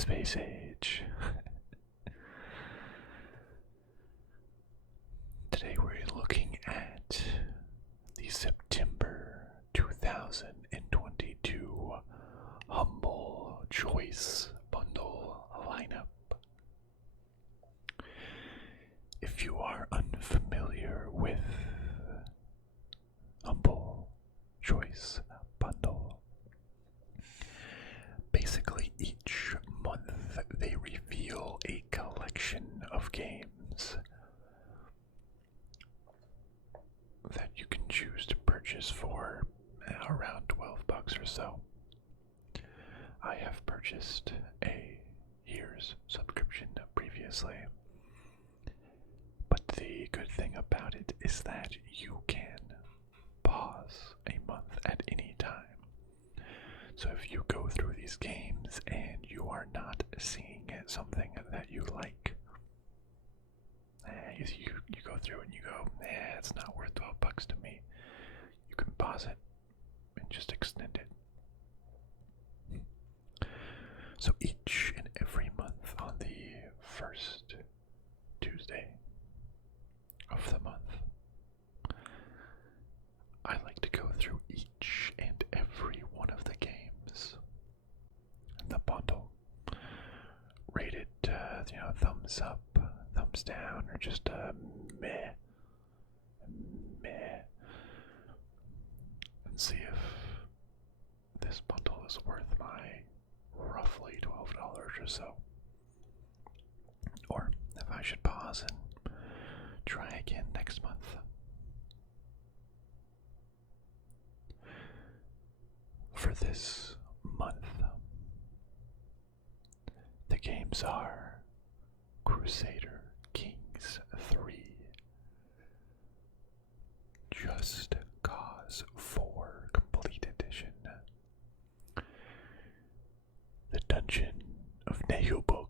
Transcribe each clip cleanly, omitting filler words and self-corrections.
space age. Today we're looking at the September 2022 Humble Choice Bundle lineup. If you are unfamiliar with Humble Choice Bundle, basically each month they reveal a collection of games that you can choose to purchase for around $12 or so. I have purchased a year's subscription previously, but the good thing about it is that you can pause a month at any time. So if you go through these games and you are not seeing something that you like, you go through and you go, it's not worth $12 to me. You can pause it and just extend it. So each and every month on the first Tuesday of the month, I like to go through each and every one of the games in the bundle, rate it, thumbs up, thumbs down, or just meh, and see if this bundle is worth my roughly $12 or so, or if I should pause and try again next month. For this month, the games are Crusader Kings III, Just Cause 4 Complete Edition, the Dungeon of Naheulbeuk,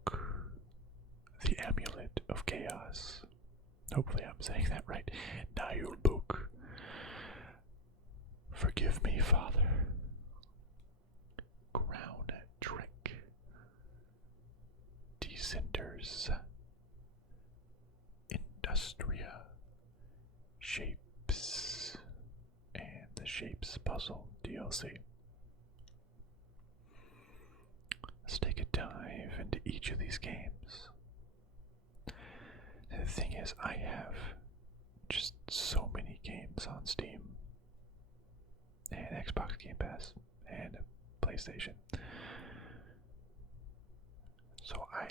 the Amulet of Chaos. Hopefully I'm saying that right. Naheulbeuk. Forgive me, Father. Crown Trick, Descenders, Industria, Shapez, and the Shapez Puzzle DLC. Let's take a dive into each of these games. The thing is, I have just so many games on Steam and Xbox Game Pass and PlayStation. So I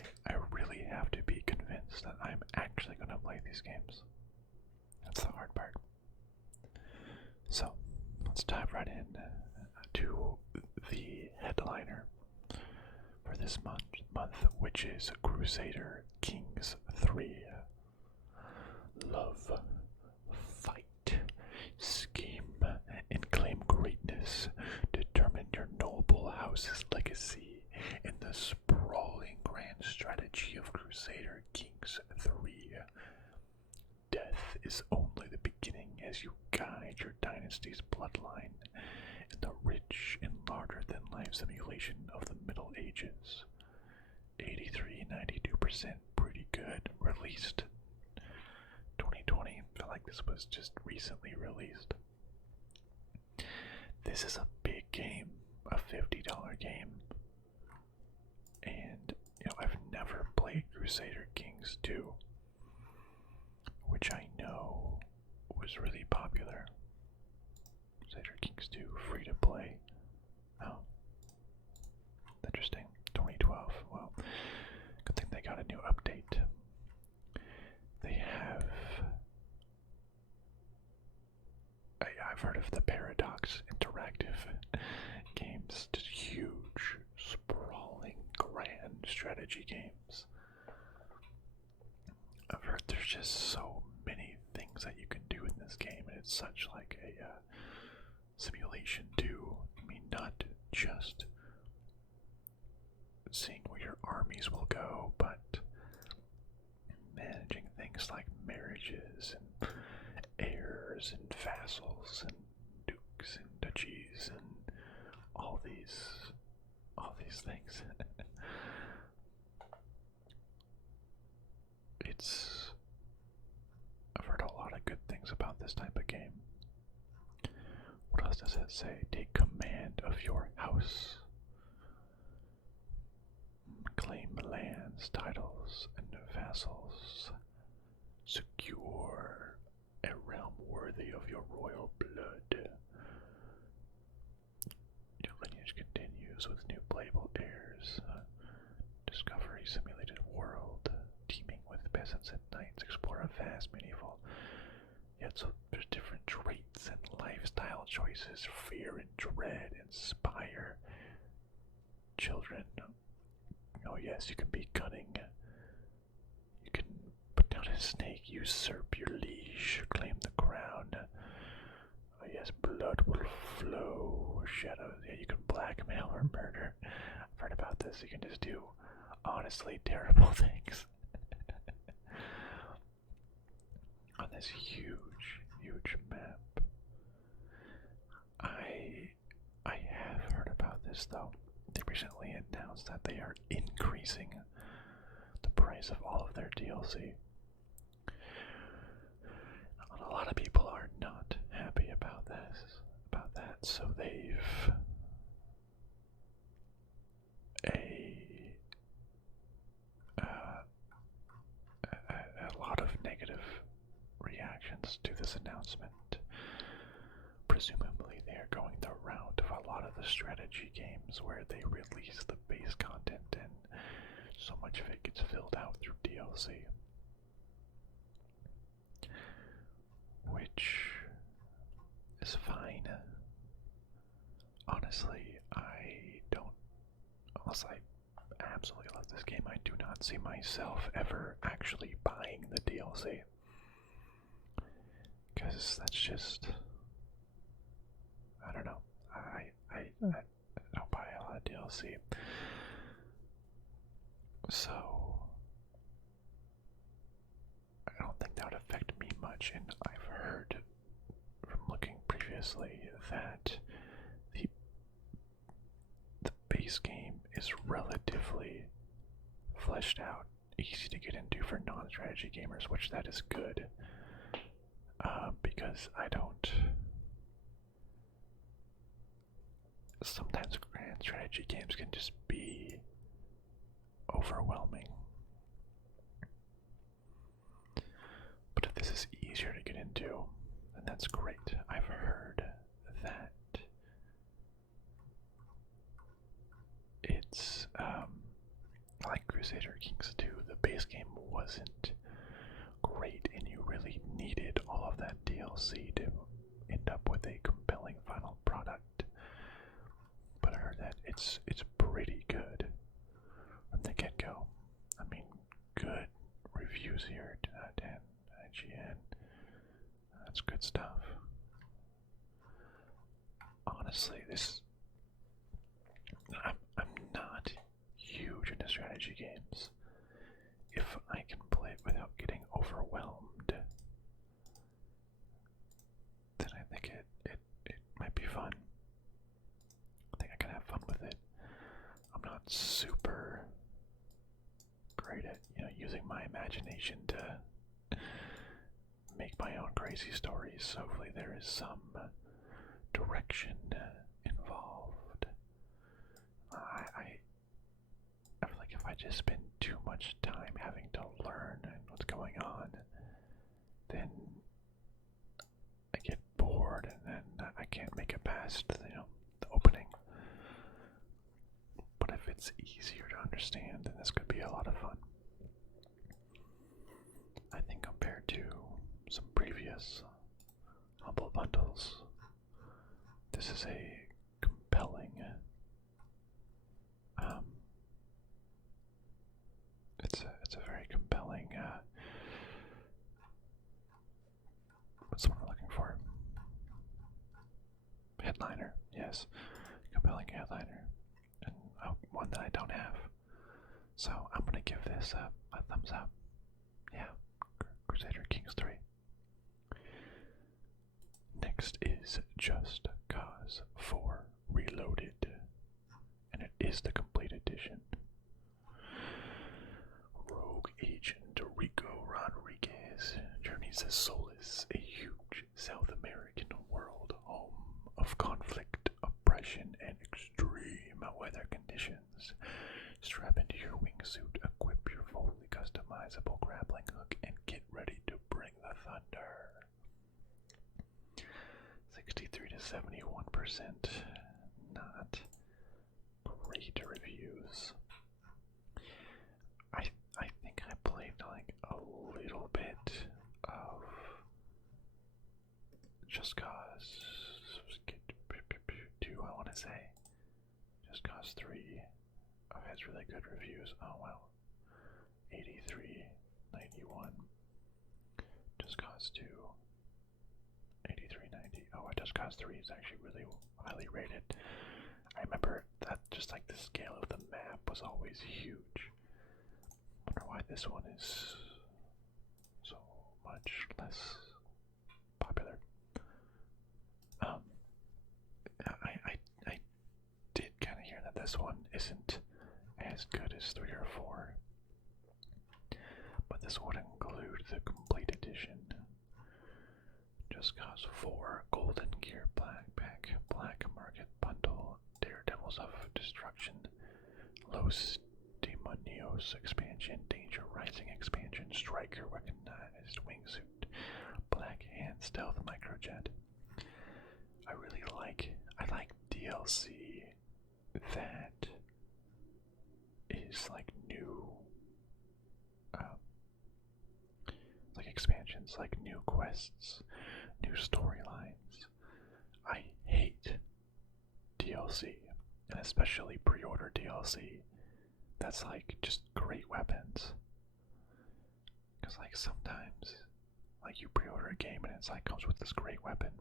really have to be convinced that I'm actually going to play these games. That's the hard part. So let's dive right in to the headliner for this month, which is Crusader Kings III. Love, fight, scheme, and claim greatness. Determine your noble house's legacy in the sprawling grand strategy of Crusader Kings III. Death is only the beginning as you guide your dynasty's bloodline in the rich and larger-than-life simulation of the Middle Ages. 93-92%, pretty good. Released 2020. I feel like this was just recently released. This is a big game, a $50 game. And, I've never played Crusader Kings II, which I know was really popular. Crusader Kings II, free to play. Oh. Interesting. 2012. Well, good thing they got a new update. They have... I've heard of the Paradox Interactive games. Just huge, sprawling, grand strategy games. I've heard there's just so many things that you can do in this game, and it's such like a simulation too. I mean, not just seeing where your armies will go, but managing things like marriages and heirs and vassals and dukes and duchies and all these things. I've heard a lot of good things about this type of game. What else does it say? Take command of your house. Claim lands, titles, and vassals. Secure a realm worthy of your royal blood. Your lineage continues with new playable heirs. Discovery simulated world, teeming with peasants and knights. Explore a vast, meaningful. Yet so there's different traits and lifestyle choices. Fear and dread inspire children. Oh yes, you can be cunning. You can put down a snake, usurp your liege, claim the crown. Oh yes, blood will flow. Shadows. Yeah, you can blackmail or murder. I've heard about this. You can just do honestly terrible things. On this huge, huge map. I have heard about this though. They recently announced that they are increasing the price of all of their DLC. And a lot of people are not happy about that. So they've a lot of negative reactions to this announcement. Presumably they are going the route of a lot of the strategy games where they release the base content and so much of it gets filled out through DLC. Which is fine. Honestly, unless I absolutely love this game, I do not see myself ever actually buying the DLC. Because that's just, I don't know. I don't buy a lot of DLC. So I don't think that would affect me much, and I've heard from looking previously that the base game is relatively fleshed out, easy to get into for non-strategy gamers, which that is good. Because I don't. Sometimes grand strategy games can just be overwhelming. But if this is easier to get into, then that's great. I've heard that it's like Crusader Kings II, the base game wasn't great and you really needed all of that DLC to end up with a compelling final product. But I heard that it's pretty good from the get-go. I mean, good reviews here, 10 out of 10, IGN. That's good stuff. Honestly, I'm not huge into strategy games. If I can play it without getting overwhelmed, then I think it might be fun. I think I can have fun with it. I'm not super great at, using my imagination to make my own crazy stories, so hopefully there is some direction involved. I feel like if I just spend too much time having to learn what's going on, then I get bored and then I can't make it past the opening. But if it's easier to understand, then this could be a lot of fun. I think compared to some previous Humble Bundles, this is a compelling it's a very compelling what's the one I'm looking for? Headliner, yes. Compelling headliner. And one that I don't have. So I'm gonna give this a thumbs up. Yeah. Crusader Kings III. Next is Just Cause 4 Reloaded. And it is the complete edition. Rogue Agent Rico País Solis, a huge South American world home of conflict, oppression, and extreme weather conditions. Strap into your wingsuit, equip your fully customizable grappling hook, and get ready to bring the thunder. 63 to 71%. Not great reviews. I think I played like a little bit of Just Cause 2, I want to say. Just Cause 3 has really good reviews. Oh well. 83, 91. Just Cause 2, 83, 90. Oh, Just Cause 3 is actually really highly rated. I remember that just like the scale of the map was always huge. Wonder why this one is so much less popular. I did kind of hear that this one isn't as good as 3 or 4, but this would include the complete edition. Just Cause 4, Golden Gear Backpack, Black Market Bundle, Daredevils of Destruction, Los Demonios Expansion, Danger Rising Expansion, Striker Weaponized Wingsuit, Black Hand Stealth Microjet. I like DLC that is like new, like expansions, like new quests, new storylines. I hate DLC, and especially pre-order DLC that's like just great weapons. Because like sometimes like you pre-order a game and it's like comes with this great weapon,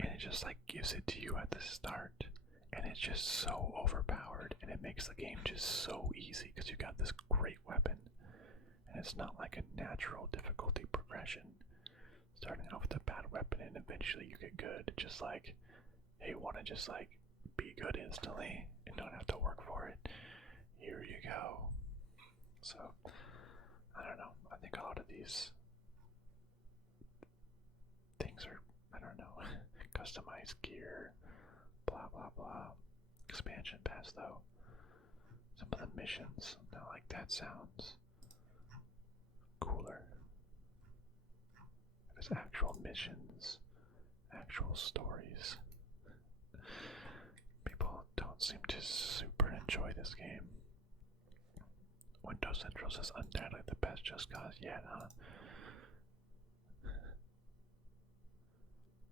and it just like gives it to you at the start, and it's just so overpowered, and it makes the game just so easy because you got this great weapon, and it's not like a natural difficulty progression. Starting off with a bad weapon and eventually you get good. Just like, hey, want to just like be good instantly and don't have to work for it? Here you go. So, I don't know. I think a lot of these things are, I don't know, customized gear, blah blah blah. Expansion pass though. Some of the missions, now like that sounds cooler. There's actual missions, actual stories. People don't seem to super enjoy this game. Windows Central says undoubtedly the best Just Cause yet, huh?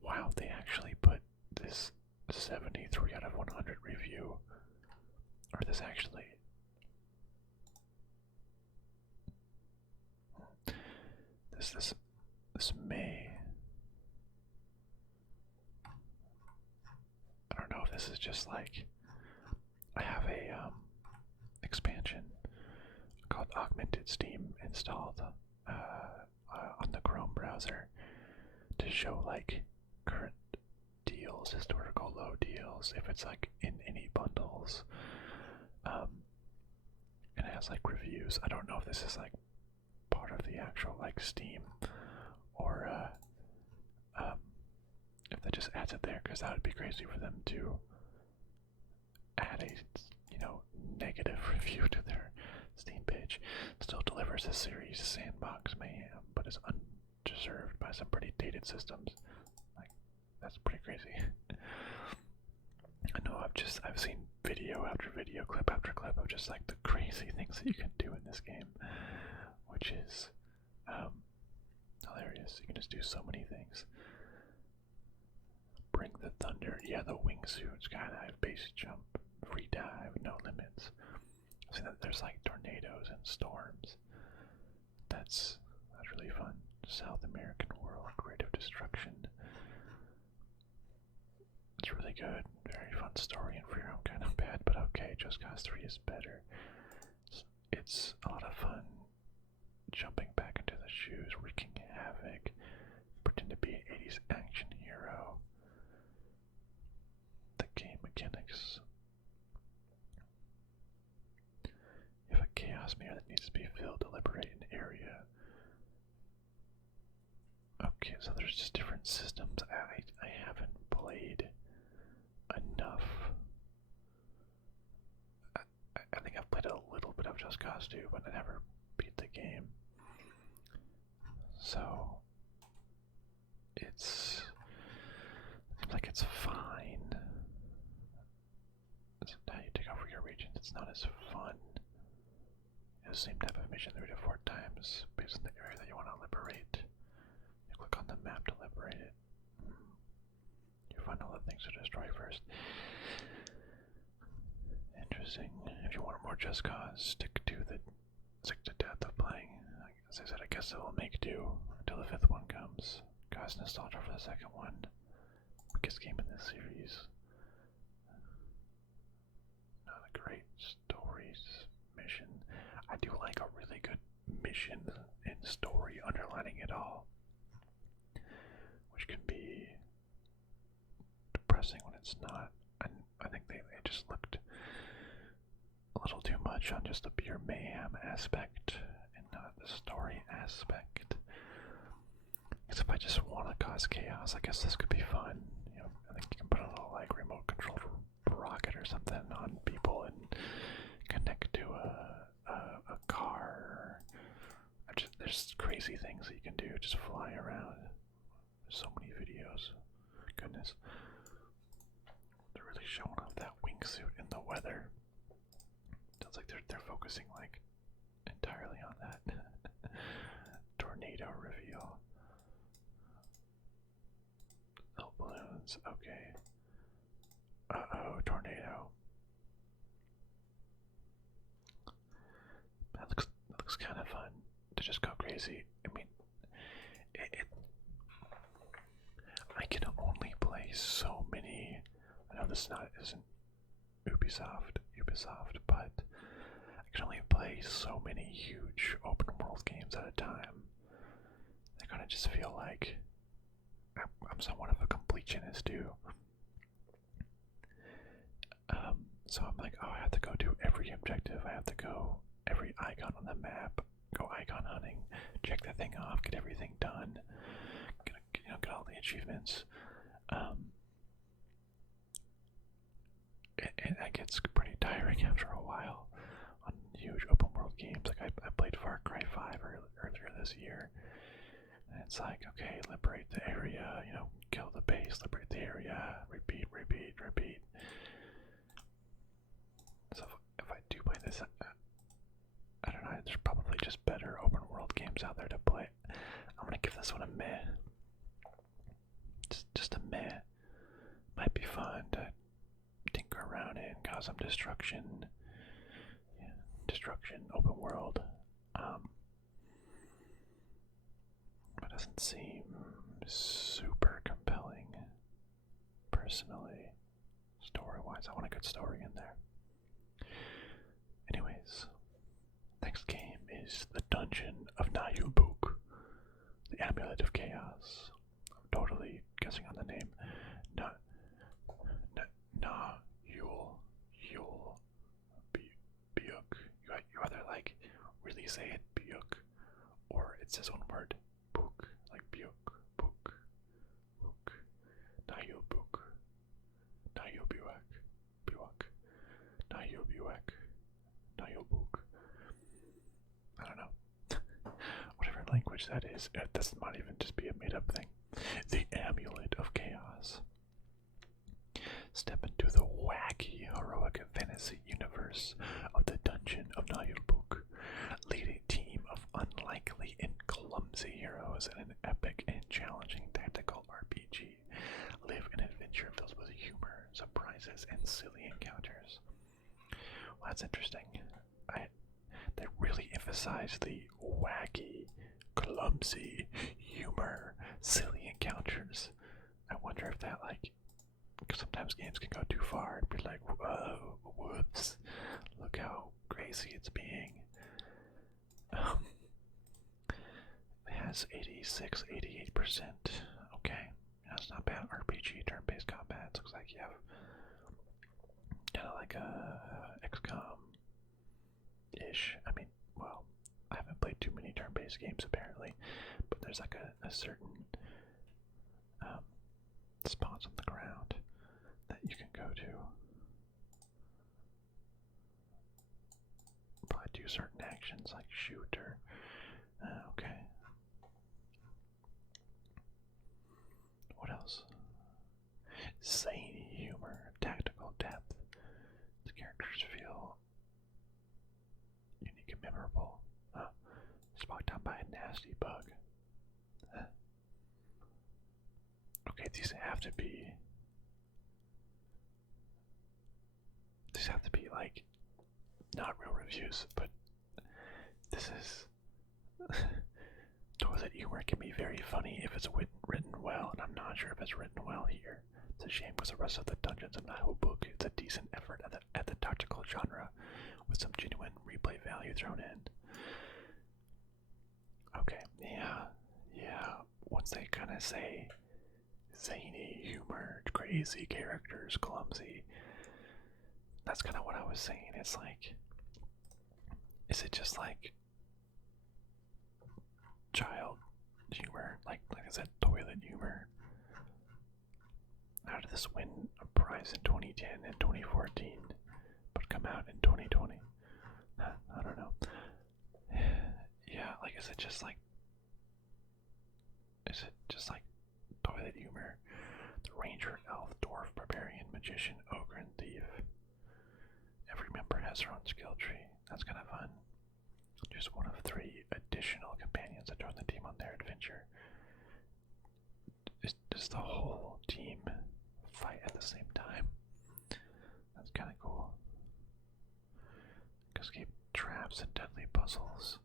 Wow, they actually put this 73 out of 100 review, or this actually, this may, I don't know if this is just like, I have a expansion called Augmented Steam installed on the Chrome browser to show like current deals, historical low deals, if it's like in any bundles, and it has like reviews. I don't know if this is like part of the actual like Steam, or if that just adds it there, because that would be crazy for them to add a, negative review to their Steam page. Still delivers a series sandbox mayhem, but is undeserved by some pretty dated systems. Like, that's pretty crazy. I know I've seen video after video, clip after clip of just like the crazy things that you can do in this game, which is hilarious. You can just do so many things. Bring the thunder. Yeah, the wingsuit, skydive, base jump, free dive, no limits. I've seen that there's like tornadoes and storms. That's really fun. South American world, creative destruction. It's really good. Very fun story, and for your own kind of bad, but okay. Just Cause 3 is better. It's a lot of fun jumping back into the shoes, wreaking havoc, pretend to be an 80s action hero. The game mechanics. You have a chaos mirror that needs to be filled to liberate an area. so there's just different systems. I haven't played enough. I think I've played a little bit of Just Cause 2, but I never beat the game. So it seems like it's fine. It's how you take over your region. It's not as fun. The same type of mission 3 to 4 times based on the area that you want to liberate. You click on the map to liberate it. You find all the things to destroy first. Interesting. If you want more Just Cause, stick to death of playing. As I said, I guess it will make do until the 5th one comes. Cause nostalgia for the 2nd one. Biggest game in this series. Not a great stories mission. I do like a really good mission and story underlining it all, which can be depressing when it's not. And I think they just looked a little too much on just the pure mayhem aspect and not the story aspect. Because if I just want to cause chaos, I guess this could be fun. You know, I think you can put a little like remote controlled rocket or something on people and connect to a car. There's crazy things that you can do. Just fly around. There's so many videos. Goodness. They're really showing off that wingsuit in the weather. Sounds like they're focusing like entirely on that. Tornado reveal. Oh, balloons. Okay. Uh-oh, tornado. That looks kind of fun to just go crazy. I mean, I can only play so many. I know this isn't Ubisoft, but I can only play so many huge open world games at a time. I kind of just feel like I'm somewhat of a completionist too. So I'm like, oh, I have to go do every objective. I have to go every icon on the map, go icon hunting, check the thing off, get everything done, get all the achievements. It gets pretty tiring after a while on huge open world games. Like I played Far Cry 5 earlier this year, and it's like, okay, liberate the area, kill the base, liberate the area, repeat. So if I do play this, I don't know, there's probably just better open world games out there to play. I'm gonna give this one a meh. Just a meh. Might be fun to tinker around in, cause some destruction. Yeah, destruction, open world. But doesn't seem super compelling, personally. Story-wise, I want a good story in there. Anyways, next game is the Dungeon of Naheulbeuk, the Amulet of Chaos. I'm totally guessing on the name. Naheulbeuk. You either like really say it Beuk, or it says one word, Book, like Beuk, Book, Naheulbeuk, Naheulbeuk. I don't know. Whatever language that is, this might even just be a made-up thing. The Amulet of Chaos. Step into the wacky, heroic fantasy universe of the Dungeon of Naheulbeuk. Lead a team of unlikely and clumsy heroes in an epic and challenging tactical RPG. Live an adventure filled with humor, surprises, and silly encounters. Well, that's interesting. They really emphasize the wacky, clumsy, humor, silly encounters. I wonder if that, because sometimes games can go too far and be like, whoa, whoops, look how crazy it's being. It has 86, 88%. Okay, that's not bad. RPG, turn-based combat. It looks like you have kind of like a XCOM-ish. I mean, well, I haven't played too many turn-based games apparently, but there's like a certain spots on the ground that you can go to. Probably do certain actions like shoot or. Okay. What else? Zany humor, tactical depth. The characters feel unique and memorable. Spot down by a nasty bug. Okay, these have to be like not real reviews, but this is toilet humor can be very funny if it's written well, and I'm not sure if it's written well here. It's a shame because the rest of the Dungeons of Naheulbeuk is a decent effort at the tactical genre with some genuine replay value thrown in. Okay, yeah. Once they kind of say zany humor, crazy characters, clumsy, that's kind of what I was saying. It's like, is it just like child humor, like I said, toilet humor? How did this win a prize in 2010 and 2014, but come out in 2020? I don't know. Yeah, like is it just like toilet humor? The ranger, elf, dwarf, barbarian, magician, ogre, and thief. Every member has their own skill tree. That's kind of fun. Choose one of 3 additional companions to join the team on their adventure. Does the whole team fight at the same time? That's kind of cool. Escape traps and deadly puzzles.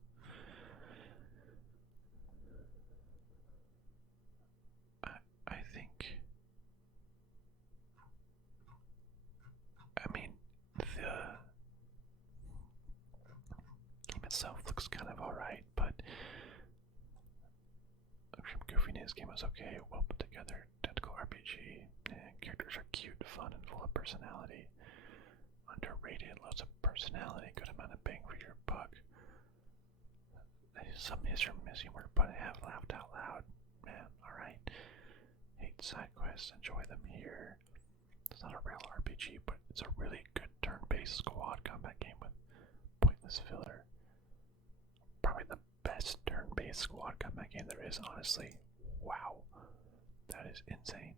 I think. I mean, the game itself looks kind of alright, but goofiness, game was okay, well put together, tactical RPG, characters are cute, fun, and full of personality. Underrated, lots of personality, good amount of bang for your buck. Some hits or miss humor, but I have laughed out loud. Man, alright. Hate side quests, enjoy them here. It's not a real RPG, but it's a really good turn-based squad combat game with pointless filler. Probably the best turn-based squad combat game there is, honestly. Wow. That is insane.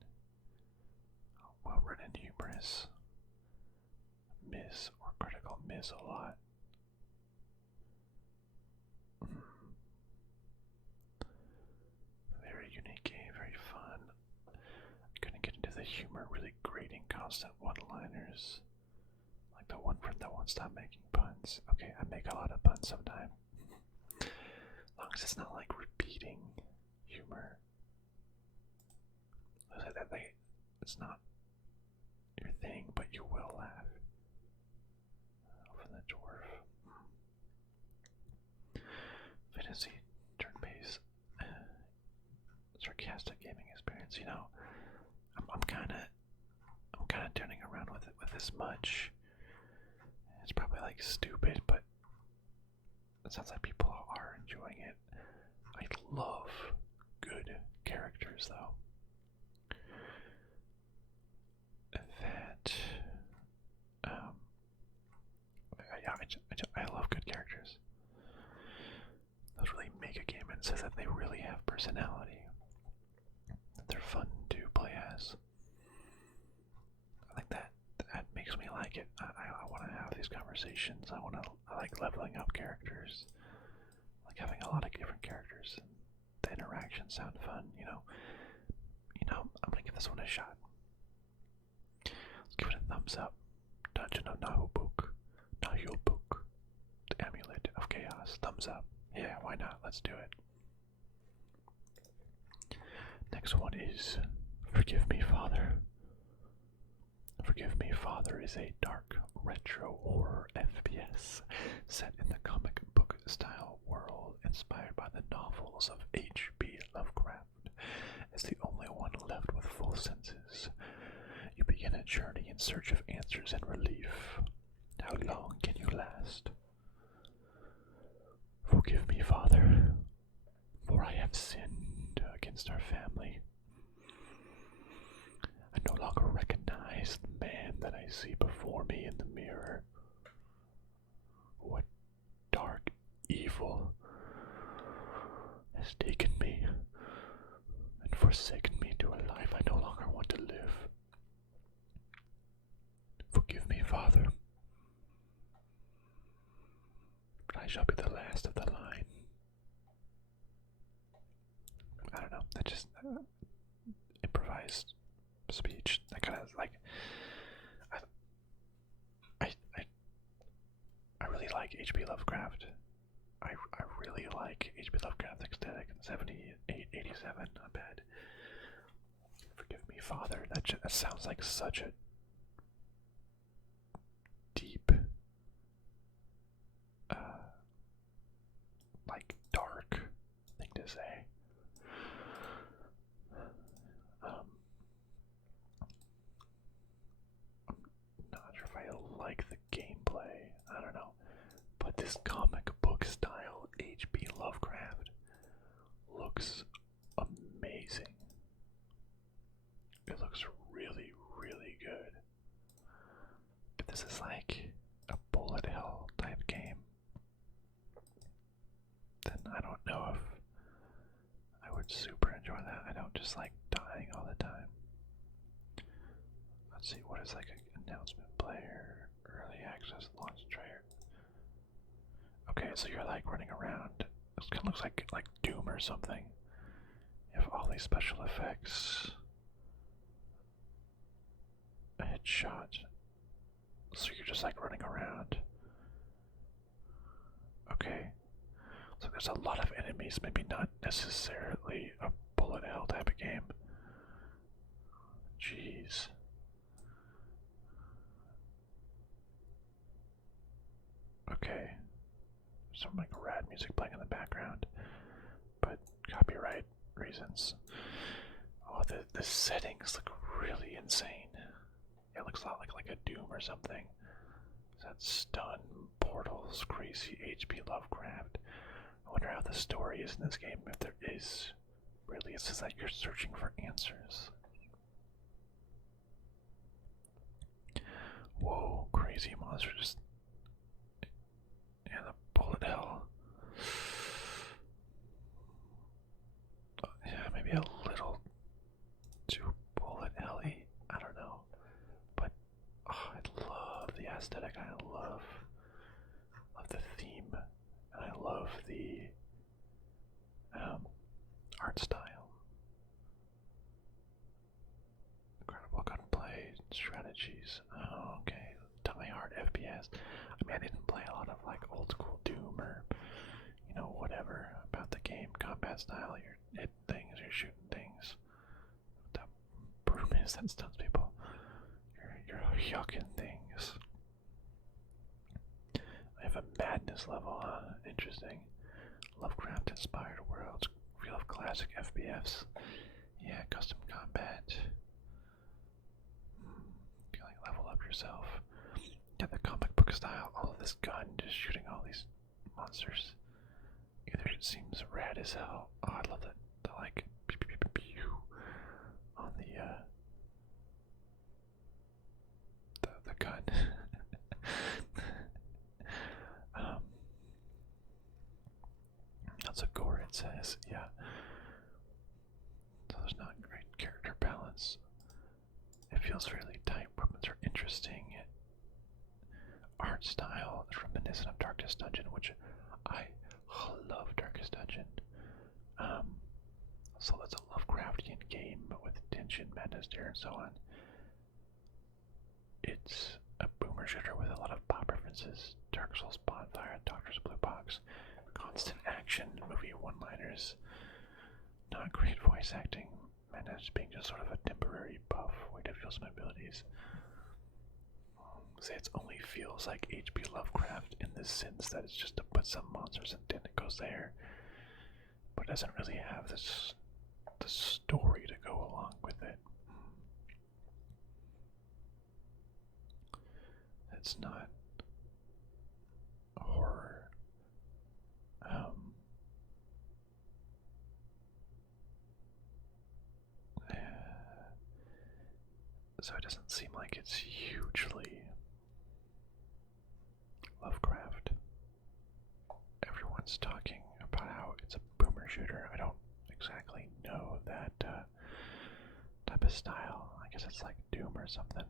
Well written, humorous. Miss or critical miss a lot. Very unique game, very fun. Couldn't get into the humor, really grating constant one-liners. Like the one friend that won't stop making puns. Okay, I make a lot of puns sometimes. As long as it's not like repeating humor. It's not your thing, but you will laugh. From the dwarf. Fantasy, turn-based, sarcastic gaming experience. You know, I'm kind of turning around with this much. It's probably like stupid, but it sounds like people are enjoying it. I love good characters, though. I love good characters. Those really make a game, and it says that they really have personality. That they're fun to play as. I think that makes me like it. I want to have these conversations. I like leveling up characters. I like having a lot of different characters. And the interactions sound fun. You know, I'm gonna give this one a shot. Let's give it a thumbs up. Dungeon of Naheulbeuk. The Amulet of Chaos. Thumbs up. Yeah, why not? Let's do it. Next one is Forgive Me, Father. Forgive Me, Father is a dark, retro horror FPS set in the comic book style world inspired by the novels of H.P. Lovecraft. As the only one left with full senses, you begin a journey in search of answers and relief. How long can you last? Forgive me, Father, for I have sinned against our family. I see before me in the mirror? What dark evil has taken me and forsaken me to a life I no longer want to live? Forgive me, Father, but I shall be the last of the line. I don't know, that just improvised speech. I kind of like, I really like H.P. Lovecraft. I really like H.P. Lovecraft aesthetic in 78, 87, not bad. Forgive me, Father. That sounds like such a deep, like dark thing to say. I'm not sure if I like the gameplay. I don't know. But this comic book style H.P. Lovecraft looks amazing. It looks really, really good. But this is like a bullet hell type game. Then I don't know if I would super enjoy that. I don't just like dying all the time. Let's see, what is like an announcement player, early access launch trailer. Okay, so you're like running around. This kind of looks like Doom or something. You have all these special effects. A headshot. So you're just like running around. Okay. So there's a lot of enemies, maybe not necessarily a bullet hell type of game. Jeez. Okay. Some like rad music playing in the background, but copyright reasons. Oh, the settings look really insane. It looks a lot like a Doom or something. That stun, portals, crazy H.P. Lovecraft. I wonder how the story is in this game, if there is. Really, it says that you're searching for answers. Whoa, crazy monster just... Yeah, the bullet hell. Yeah, maybe a little too bullet hell-y. I don't know. But, oh, I love the aesthetic. I love the theme. And I love the art style. Incredible gunplay strategies. Oh, okay. Die hard FPS. I mean, I didn't play a lot of like old school Doom or, you know, whatever about the game. Combat style, you're hitting things, you're shooting things. That broom is that stuns people. You're yucking things. I have a madness level, huh? Interesting. Lovecraft inspired worlds. Feel of classic FPFs. Yeah, custom combat. You like level up yourself. Yeah, the comic book style. All of this gun, just shooting all these monsters. Either it seems rad as hell. Oh, I love that. The like pew, pew, pew, pew, on the gun. That's a gore, it says. Yeah. So there's not great character balance. It feels really tight. Weapons are interesting. Art style is reminiscent of Darkest Dungeon, which I love Darkest Dungeon. So that's a Lovecraftian game with tension, madness, terror, and so on. It's a boomer shooter with a lot of pop references. Dark Souls, Bonfire, Doctor's Blue Box, constant action, movie one-liners, not great voice acting, madness being just sort of a temporary buff way to feel some abilities. Say it only feels like H.P. Lovecraft in the sense that it's just to put some monsters and then it goes there, but it doesn't really have the story to go along with it. It's not horror. So it doesn't seem like it's hugely Lovecraft. Everyone's talking about how it's a boomer shooter. I don't exactly know that type of style. I guess it's like Doom or something.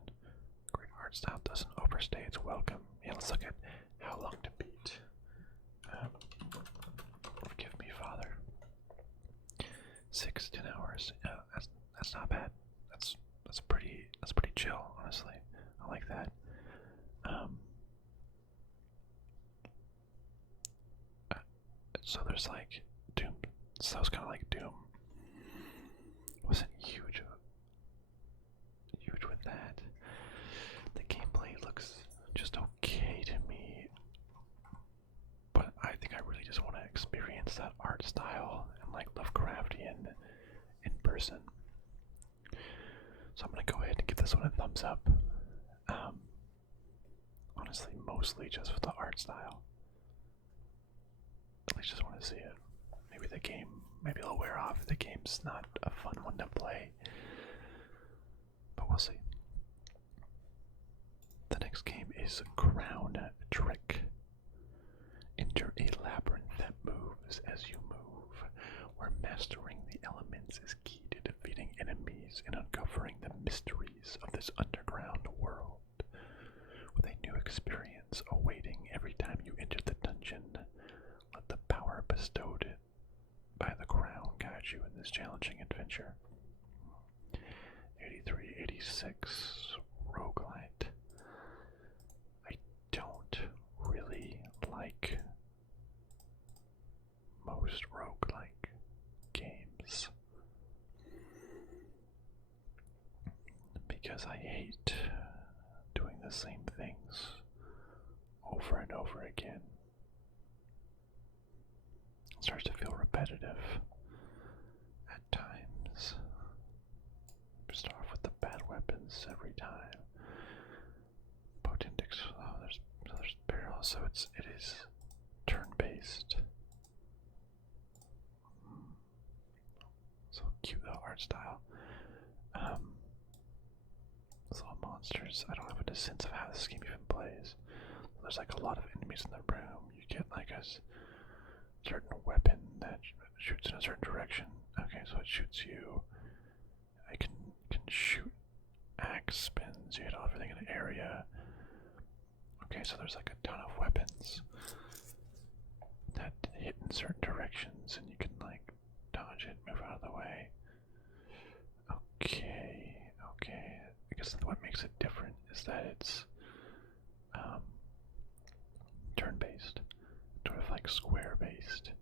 Great art style doesn't overstay its welcome. Yeah, let's look at How Long to Beat. Forgive me, Father. 6-10 hours. That's not bad. That's pretty chill, honestly. I like that. So there's like Doom. So it's kind of like Doom. Wasn't huge with that. The gameplay looks just okay to me, but I think I really just want to experience that art style and like Lovecraftian in person. So I'm gonna go ahead and give this one a thumbs up. Honestly, mostly just for the art style. At least just want to see it. Maybe it'll wear off. The game's not a fun one to play, but we'll see. The next game is Crown Trick. Enter a labyrinth that moves as you move, where mastering the elements is key to defeating enemies and uncovering the mysteries of this underground world. With a new experience awaiting every time you enter the dungeon, let the power bestowed by the crown guide you in this challenging adventure. 8386 roguelite. I don't really like most roguelike games because I hate doing the same things over and over again. It starts to feel repetitive at times. Start off with the bad weapons every time. Potentix. Oh, there's barrels, so it is turn-based. So cute, the art style. Those little monsters. I don't have a sense of how this game even plays. There's like a lot of enemies in the room. You get like a certain weapon that shoots in a certain direction. Okay, so it shoots you. I can shoot axe spins. You hit everything in an area. Okay, so there's like a ton of weapons that hit in certain directions, and you can like dodge it, move out of the way. Okay. I guess what makes it different is that it's turn-based, sort of like square-based.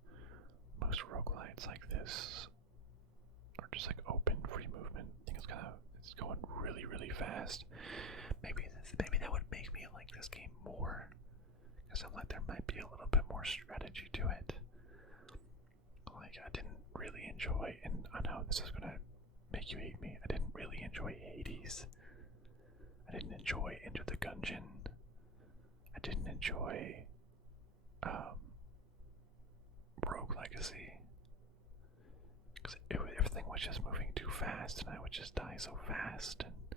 Most roguelites like this are just like open, free movement. I think it's going really fast. Maybe that would make me like this game more, because I'm like there might be a little bit more strategy to it. Like I didn't really enjoy, and I know this is gonna make you hate me. I didn't really enjoy Hades. I didn't enjoy Enter the Gungeon. I didn't enjoy Rogue Legacy. Because everything was just moving too fast, and I would just die so fast. And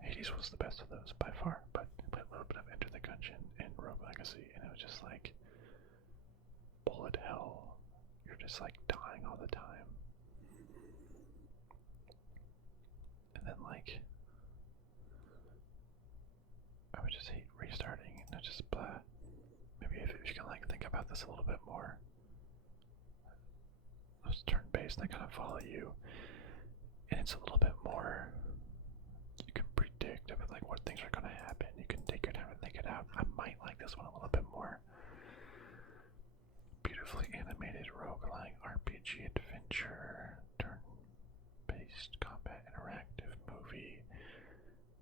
Hades was the best of those by far, but I played a little bit of Enter the Gungeon and Rogue Legacy, and it was just like bullet hell. You're just like dying all the time. And then like I would just hate restarting, and it's just blah. Maybe if you can like think about this a little bit more. Those turn-based, they kind of follow you, and it's a little bit more. You can predict of like what things are going to happen. You can take your time and think it out. I might like this one a little bit more. Beautifully animated roguelike RPG adventure, turn-based combat interactive movie.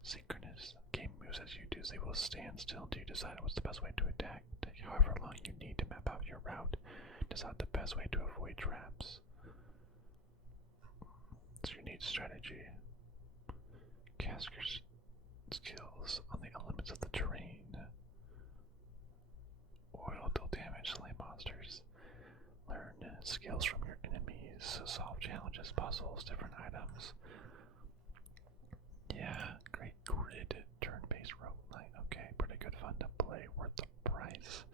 Synchronous. Game moves as you do, they will stand still until you decide what's the best way to attack. Take however long you need to map out your route. Decide the best way to avoid traps. So you need strategy. Cast your skills on the elements of the terrain. Oil, deal damage, slay monsters. Learn skills from your enemies. Solve challenges, puzzles, different items. worth the price.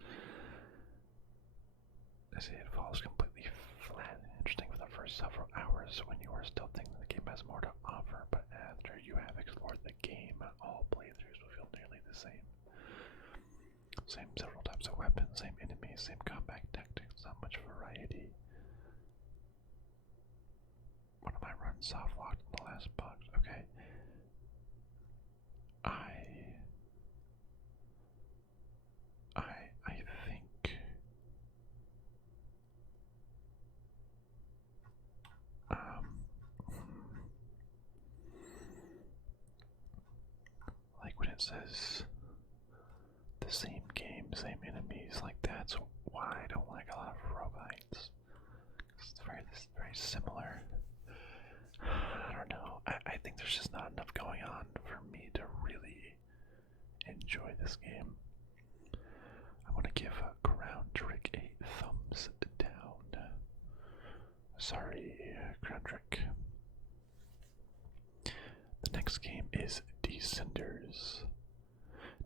They say it falls completely flat and interesting for the first several hours when you are still thinking the game has more to offer, but after you have explored the game, all playthroughs will feel nearly the same. Same several types of weapons, same enemies, same combat tactics, not much variety. One of my runs soft locked in the last box. Okay. I think like when it says the same game, same enemies, like that's why I don't like a lot of roguelites. It's very similar. I don't know. I think there's just not enough going on for me to really enjoy this game. I want to give Crown Trick a thumbs down. Sorry, Crown Trick. The next game is Descenders.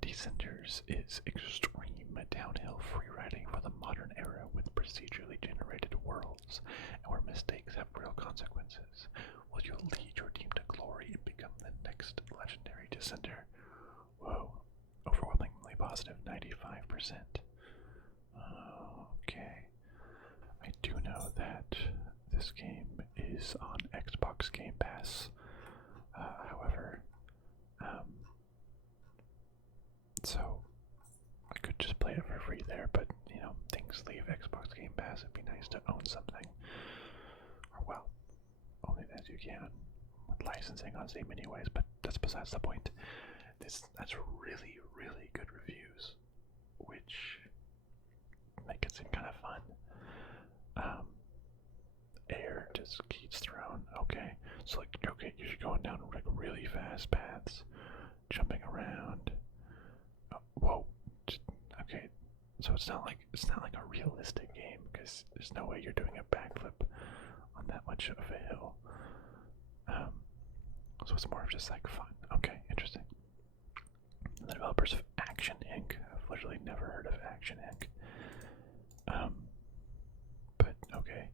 Descenders is extreme downhill freeriding for the modern era with procedurally generated worlds and where mistakes have real consequences. Will you lead your team to glory and become the next legendary Descender? Whoa, overwhelmingly positive 95%. Okay. I do know that this game is on Xbox Game Pass. However, so I could just play it for free there, but you know, things leave Xbox Game Pass. It'd be nice to own something. Or well, own it as you can. With licensing on Steam anyways, but that's besides the point. That's really, really good reviews, which make it seem kind of fun. Air just keeps thrown. Okay, so like, okay, you're going down like really fast paths, jumping around. Whoa. Okay, so it's not like a realistic game because there's no way you're doing a backflip on that much of a hill. So it's more of just like fun. Okay, interesting. The developers of Action Inc. I've literally never heard of Action Inc. But okay.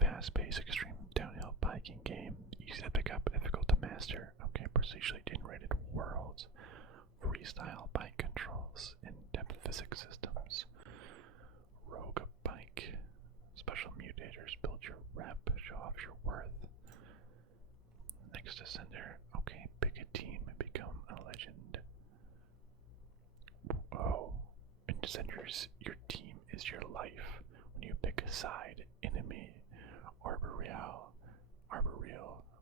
Fast-paced, extreme downhill biking game, easy to pick up, difficult to master. Okay, procedurally generated worlds, freestyle bike controls, in-depth physics systems, rogue bike, special mutators, build your rep, show off your worth. Next Descender, okay, pick a team and become a legend. Oh, in Descenders, your team is your life. When you pick a side, enemy, arboreal,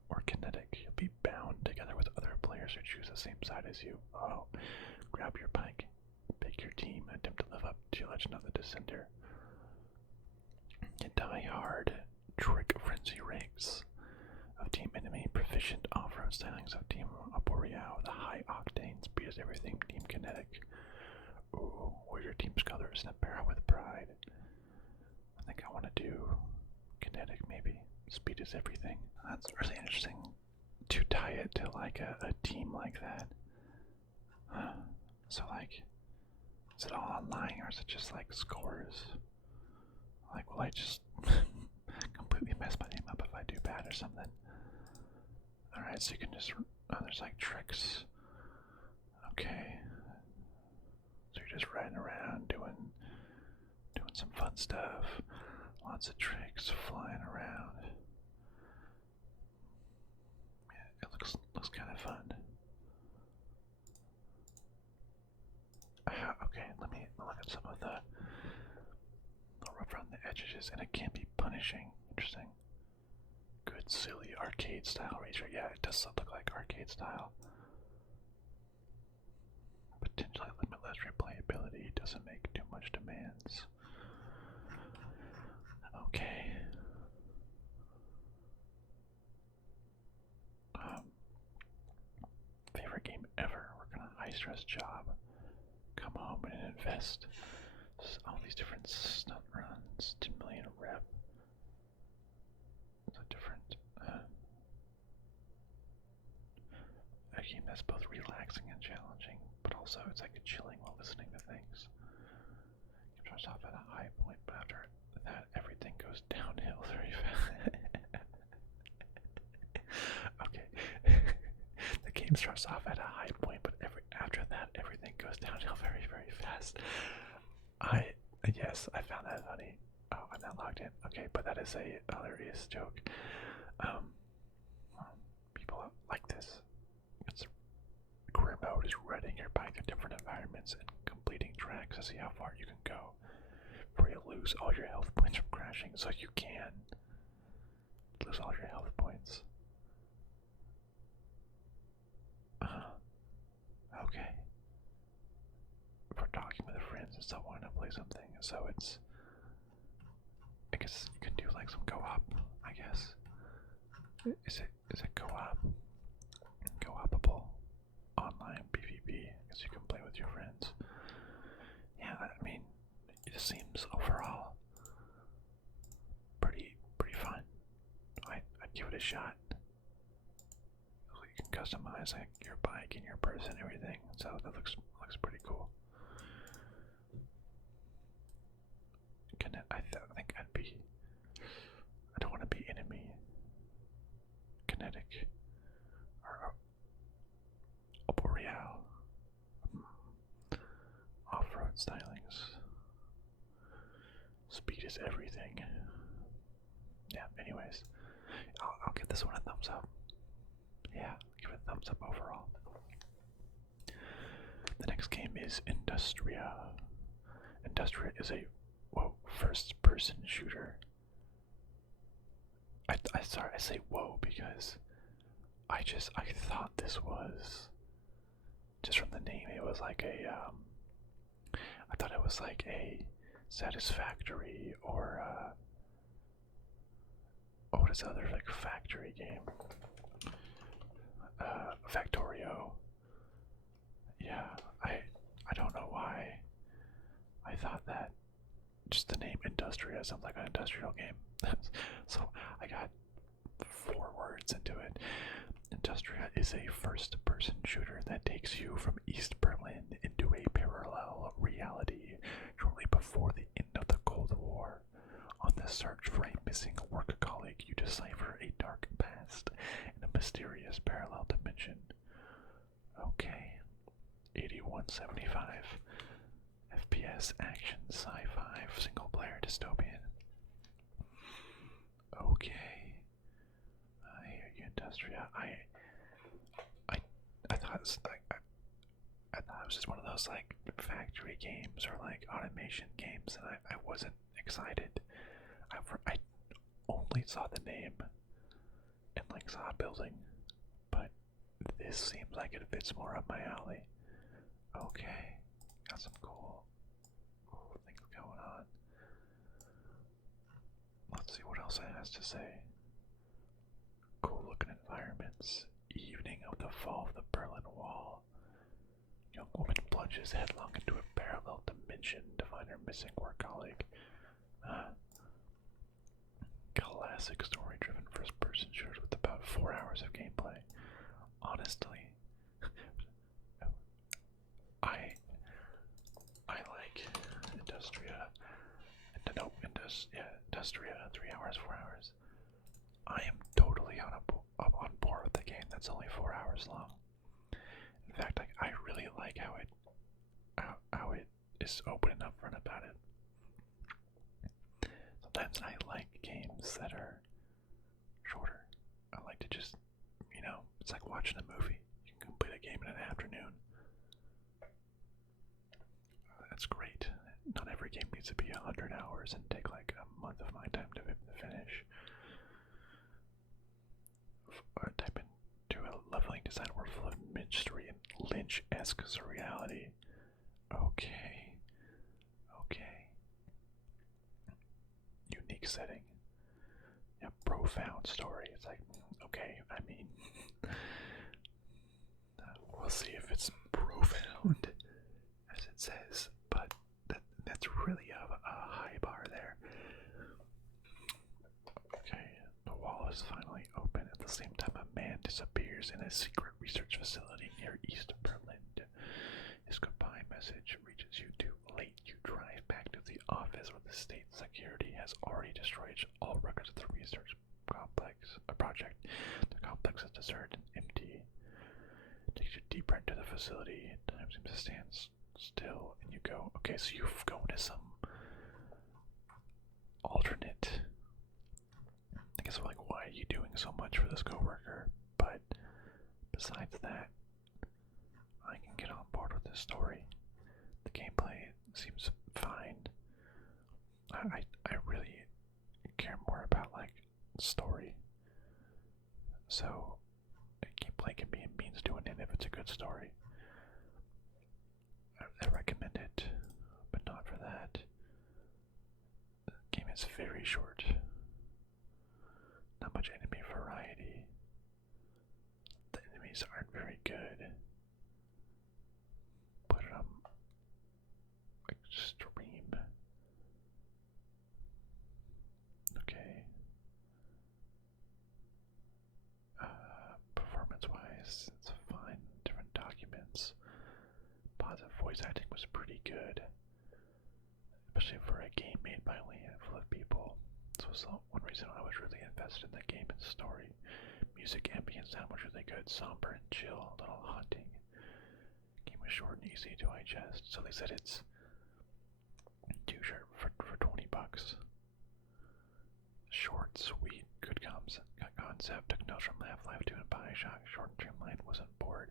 or kinetic, you'll be bound together with other players who choose the same side as you. Oh, grab your pike, pick your team, attempt to live up to your Legend of the Descender. Die hard, trick frenzy ranks of Team Enemy, proficient off-road stylings of Team Arboreal, the high octane speed is everything, Team Kinetic. Ooh, warrior team's colors, snap barrel with pride. I think I want to do kinetic maybe. Speed is everything. That's really interesting to tie it to like a team like that. So like, is it all online or is it just like scores? Like, will I just completely mess my name up if I do bad or something? Alright, so you can just, oh, there's like tricks. Okay. So you're just riding around doing some fun stuff. Lots of tricks, flying around. Yeah, it looks kind of fun. Okay, let me look at some of the rough around the edges, and it can be punishing. Interesting. Good, silly arcade style racer. Yeah, it does look like arcade style. Potentially limitless replayability, doesn't make too much demands. Okay. Favorite game ever. Working on a high stress job. Come home and invest. All these different stunt runs. 10 million rep. It's a different a game that's both relaxing relaxing and challenging, but also it's like chilling while listening to things. It starts off at a high point, but after that, everything goes downhill very fast. Okay. The game starts off at a high point, but after that, everything goes downhill very, very fast. Yes, I found that funny. Oh, I'm not logged in. Okay, but that is a hilarious joke. People like this. It's career mode is riding your bike through different environments and completing tracks to see how far you can go before you lose all your health points from crashing. So you can lose all your health points. Okay. For talking with friends and still wanting to play something, so it's. I guess you can do like some co-op. I guess. Is it co-op? Co-opable online PvP. I guess you can play with your friends. Yeah, I mean, it seems overall pretty fun. I'd give it a shot. You can customize like your bike and your person and everything, so that looks pretty cool. I think I'd be. I don't want to be enemy. Kinetic or boreal. Off-road stylings. Speed is everything. Yeah. Anyways, I'll give this one a thumbs up. Yeah, give it a thumbs up overall. The next game is Industria. Industria is a first-person shooter. Sorry, I say whoa because I thought this was just from the name. It was like I thought it was like a Satisfactory or what is the other like factory game? Factorio. Yeah, I don't know why I thought that. Just the name Industria sounds like an industrial game. So I got 4 words into it. Industria is a first-person shooter that takes you from East Berlin into a parallel reality shortly before the end of the Cold War. On the search for a missing work colleague, you decipher a dark past in a mysterious parallel dimension. Okay. 8175. FPS, action, sci-fi, single-player, dystopian. Okay. I hear you, Industria. I thought it was like I thought it was just one of those like factory games or like automation games, and I wasn't excited. I only saw the name and like saw a building, but this seems like it fits more up my alley. Okay, got some cool things going on. Let's see what else it has to say. Cool looking environments. Evening of the fall of the Berlin Wall. Young woman plunges headlong into a parallel dimension to find her missing work colleague. Classic story-driven first-person shooters with about 4 hours of gameplay. Honestly, I like Industria. Industria, 3 hours, 4 hours. I am totally on board with the game that's only 4 hours long. In fact, I really like how it is open and upfront about it. Sometimes I like games that are shorter. I like to just, it's like watching a movie. You can complete a game in an afternoon. That's great. Not every game needs to be 100 hours and take like a month of my time to finish. Type into a leveling design world full of mystery and Lynch-esque surreality. Okay. Unique setting. Yeah, profound story. It's like, okay, I mean, we'll see if it's profound, as it says, but that's really a high bar there. Okay, the wall is finally open at the the same time, a man disappears in a secret research facility near East Berlin. His goodbye message reaches you too late. You drive back to the office where the state security has already destroyed all records of the research project. The complex is deserted and empty. Takes you deeper into the facility. Time seems to stand still, and you go, okay, so you've gone to some alternate. I guess, like, why are you doing so much for this coworker? But besides that, I can get on board with this story. The gameplay seems fine. I really care more about, like, story. So gameplay can be a means to an end if it's a good story. I recommend it, but not for that. The game is very short. Not much enemy variety. The enemies aren't very good. But extreme. Okay. Performance-wise, it's fine. Different documents. Positive voice acting was pretty good, especially for a game made by only a handful of people. This was one reason I was really invested in the game and story. Music ambient sound was really good, somber and chill, a little haunting. Game was short and easy to digest, so they said it's too short for $20. Short, sweet, good concept. Took notes from Half-Life 2 and Bioshock. Short and streamlined, wasn't bored.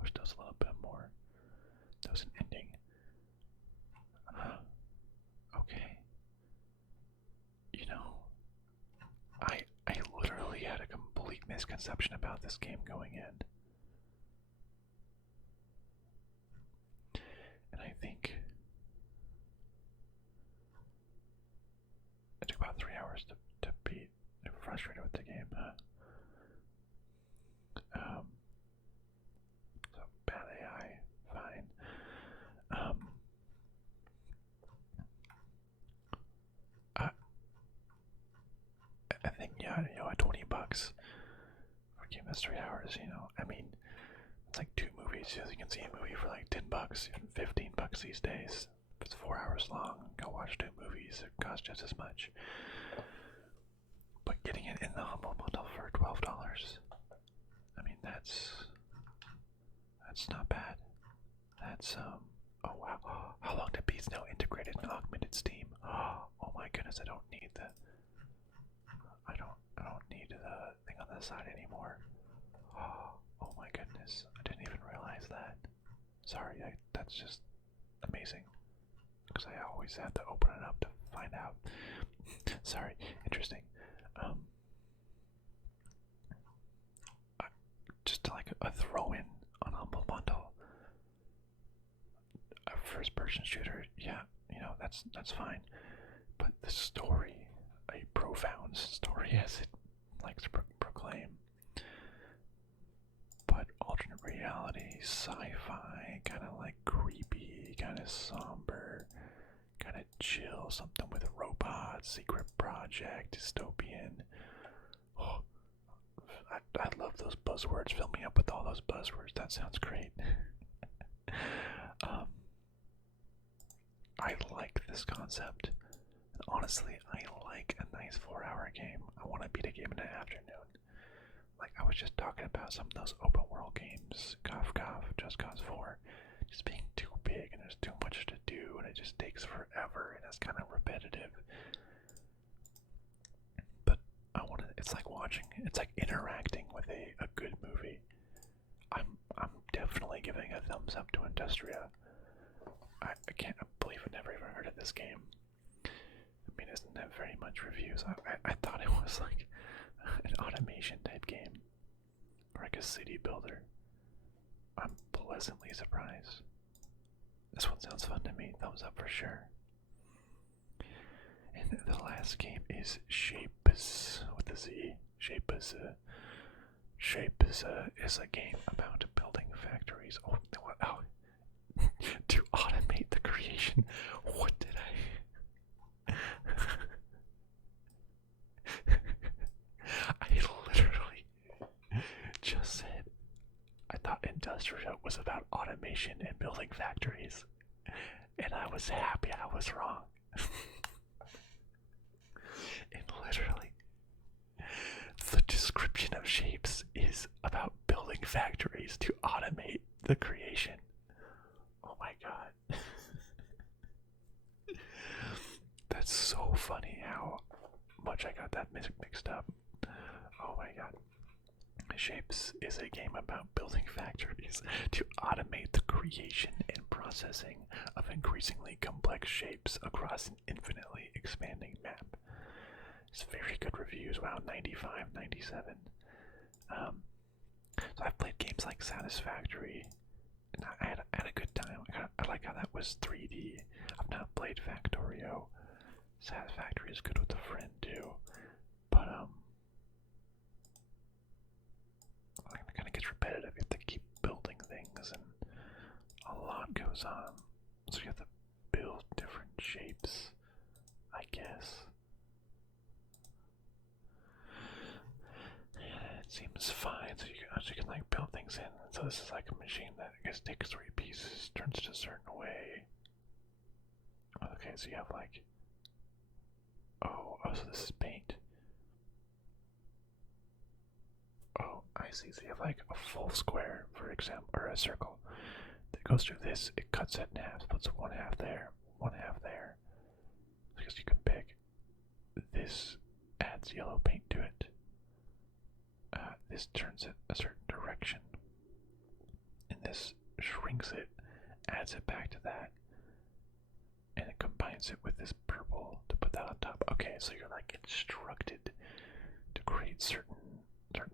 Wish there was a little bit more. There was an ending. Okay. You know, I literally had a complete misconception about this game going in. And I think it took about 3 hours to beat. I'm frustrated with the game. So bad AI, fine. I think, yeah, you know, at $20 for a game that's 3 hours, you know, I mean, it's like 2 movies. You can see a movie for like $10, even $15 these days. If it's 4 hours long, go watch 2 movies. It costs just as much. But getting it in the humble bundle for $12, I mean, that's not bad. That's oh wow, how long to beat's now integrated and augmented Steam. Oh my goodness, I don't need the thing on the side anymore. Oh my goodness, I didn't even realize that. Sorry, that's just amazing. Because I always have to open it up to find out. Sorry, interesting. Just like a throw-in on Humble Bundle. A first-person shooter, yeah, you know, that's fine. But the story, a profound story as it likes to proclaim. But alternate reality, sci-fi, kind of like creepy, kind of somber, kind of chill, something with robots, secret project, dystopian. Oh, I love those buzzwords. Fill me up with all those buzzwords. That sounds great. I like this concept. And honestly, I like a nice 4-hour game. I want to beat a game in the afternoon. Like I was just talking about some of those open world games, Cough Cough, Just Cause 4, just being too big and there's too much to do and it just takes forever and it's kind of repetitive. But it's like watching, it's like interacting with a good movie. I'm definitely giving a thumbs up to Industria. I can't believe I never even heard of this game. I mean, it doesn't have very much reviews. I thought it was like an automation type game, or like a city builder. I'm pleasantly surprised. This one sounds fun to me. Thumbs up for sure. And the last game is Shapez with a Z. Shapez. Shapez is a game about building factories. Oh, to automate the creation. What did I? I literally Industria was about automation and building factories. And I was happy I was wrong. And literally, the description of shapes is about building factories to automate the creation. Oh my god. That's so funny how much I got that mixed up. Oh my god. Shapes is a game about building factories to automate the creation and processing of increasingly complex shapes across an infinitely expanding map. It's very good reviews. Wow, 95, 97. So I've played games like Satisfactory, and I had a good time. I like how that was 3D. I've not played Factorio. Satisfactory is good with a friend too, but it kind of gets repetitive. You have to keep building things, and a lot goes on. So you have to build different shapes, I guess. Yeah, it seems fine. So you can like build things in. So this is like a machine that I guess takes 3 pieces, turns it a certain way. Okay, so you have like, oh, so this is paint. Oh, I see. So you have like a full square, for example, or a circle that goes through this. It cuts it in half, splits one half there, one half there. Because you can pick. This adds yellow paint to it. This turns it a certain direction, and this shrinks it, adds it back to that, and it combines it with this purple to put that on top. Okay, so you're like instructed to create certain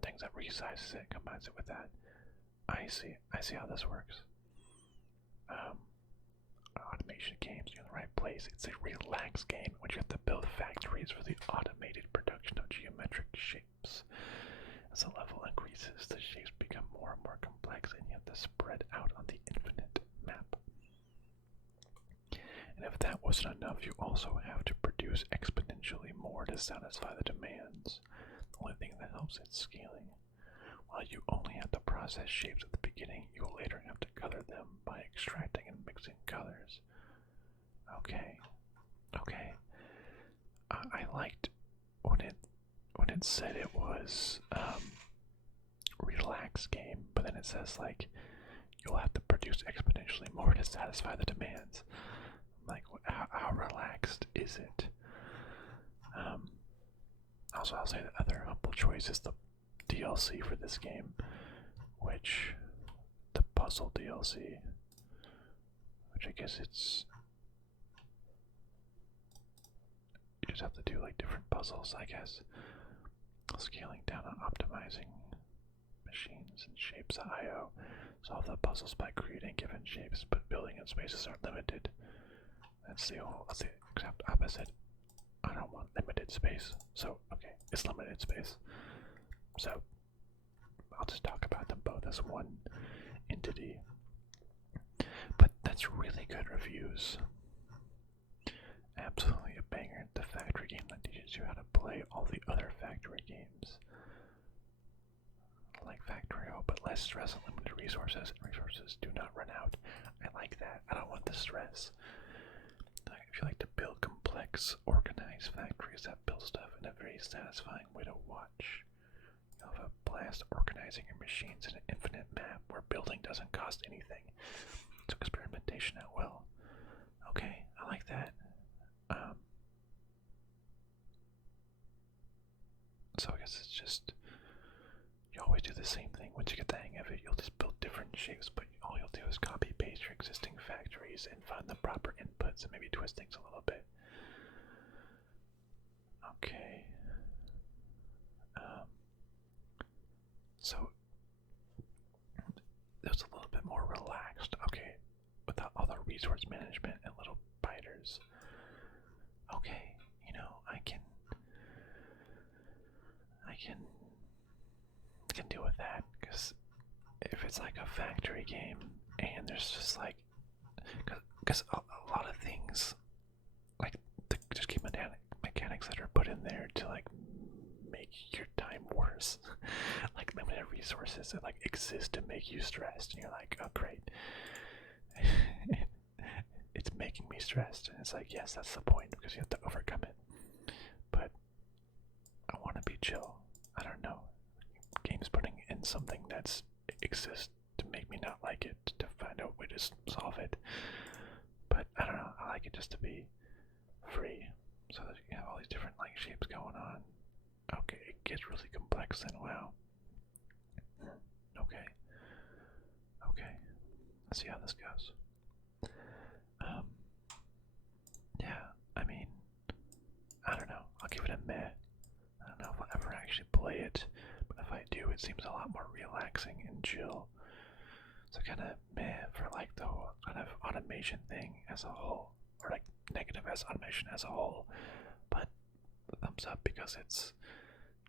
things that resizes it, combines it with that. I see how this works. Automation games, you're in the right place. It's a relaxed game in which you have to build factories for the automated production of geometric shapes. As the level increases, the shapes become more and more complex, and you have to spread out on the infinite map. And if that wasn't enough, you also have to produce exponentially more to satisfy the demands. The only thing that helps is scaling. While you only have to process shapes at the beginning, you will later have to color them by extracting and mixing colors. Okay. I liked when it said it was relaxed game, but then it says like you'll have to produce exponentially more to satisfy the demands. Like, how relaxed is it? Also, I'll say the other humble choice is the DLC for this game, which the puzzle DLC, which I guess it's you just have to do like different puzzles, I guess. Scaling down on optimizing machines and shapes IO. Solve the puzzles by creating given shapes, but building and spaces are limited. That's the exact opposite. I don't want limited space. So, okay, it's limited space. So, I'll just talk about them both as one entity. But that's really good reviews. Absolutely a banger. The factory game that teaches you how to play all the other factory games. Like Factorio, but less stress and limited resources, and resources do not run out. I like that. I don't want the stress. If you like to build complex, organized factories that build stuff in a very satisfying way to watch, you'll have a blast organizing your machines in an infinite map where building doesn't cost anything. It's experimentation at will. Okay, I like that. So I guess it's just, you always do the same thing. Once you get the hang of it, you'll just build different shapes, but all you'll do is copy paste your existing factories and find the proper inputs and maybe twist things a little bit. Okay. So there's a little bit more relaxed. Okay, without all the resource management and little biters. Okay, I can deal with that, because if it's like a factory game and there's just like, because a lot of things, like just keep mechanics that are put in there to like make your time worse, like limited of resources that like exist to make you stressed, and you're like, oh great, it's making me stressed. And it's like, yes, that's the point because you have to overcome it. But I want to be chill. I don't know. Game's putting in something that's exists to make me not like it, to find out a way to solve it. But I don't know. I like it just to be free. So that you have all these different like shapes going on. Okay, it gets really complex then. Wow. Okay. Okay. Let's see how this goes. Yeah, I mean, I don't know. I'll give it a meh. I don't know if I'll ever actually play it, but if I do, it seems a lot more relaxing and chill. So kind of meh for like the whole kind of automation thing as a whole, or like negative as automation as a whole. But thumbs up because it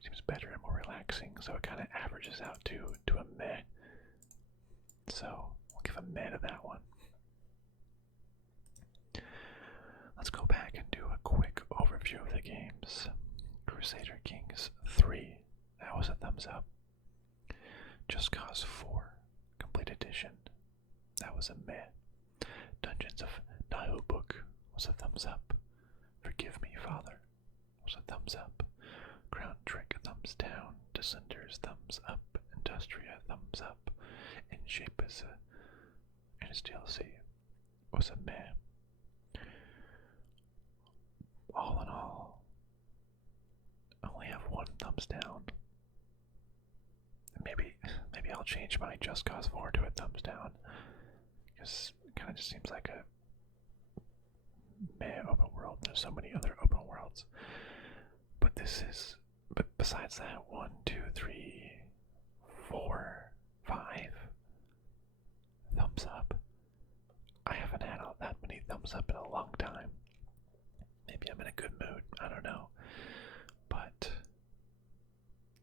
seems better and more relaxing. So it kind of averages out to a meh. So I'll give a meh to that one. Let's go back and do a quick overview of the games. Crusader Kings III, that was a thumbs up. Just Cause 4, Complete Edition, that was a meh. Dungeons of Naheulbeuk was a thumbs up. Forgive Me, Father was a thumbs up. Crown Trick, thumbs down. Descenders, thumbs up. Industria, thumbs up. And shapez and its DLC was a meh. All in all, I only have one thumbs down. Maybe I'll change my Just Cause 4 to a thumbs down, because it kind of just seems like a meh open world. There's so many other open worlds, but besides that, 1, 2, 3, 4, 5 thumbs up. I haven't had that many thumbs up in a long time. Maybe I'm in a good mood, I don't know. But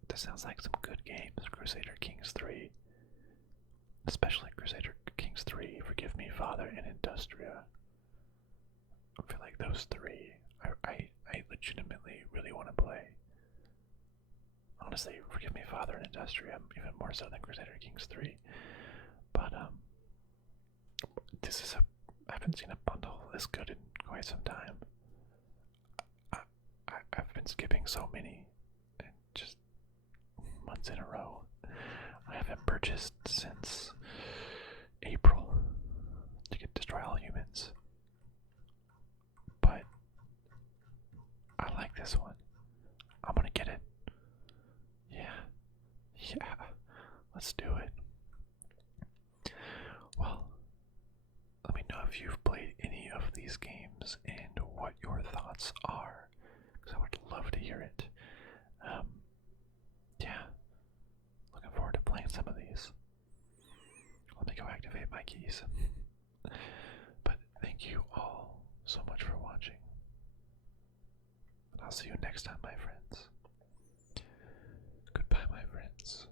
this sounds like some good games. Crusader Kings III. Especially Crusader Kings III, Forgive Me, Father, and Industria. I feel like those three I legitimately really want to play. Honestly, Forgive Me, Father, and Industria even more so than Crusader Kings III. But I haven't seen a bundle this good in quite some time. I've been skipping so many, just months in a row. I haven't purchased since April to get Destroy All Humans. But I like this one. I'm gonna get it. Yeah, let's do it. Well, let me know if you've played any of these games and what your thoughts are, because I would love to hear it. Yeah, looking forward to playing some of these. Let me go activate my keys. But thank you all so much for watching. And I'll see you next time, my friends. Goodbye, my friends.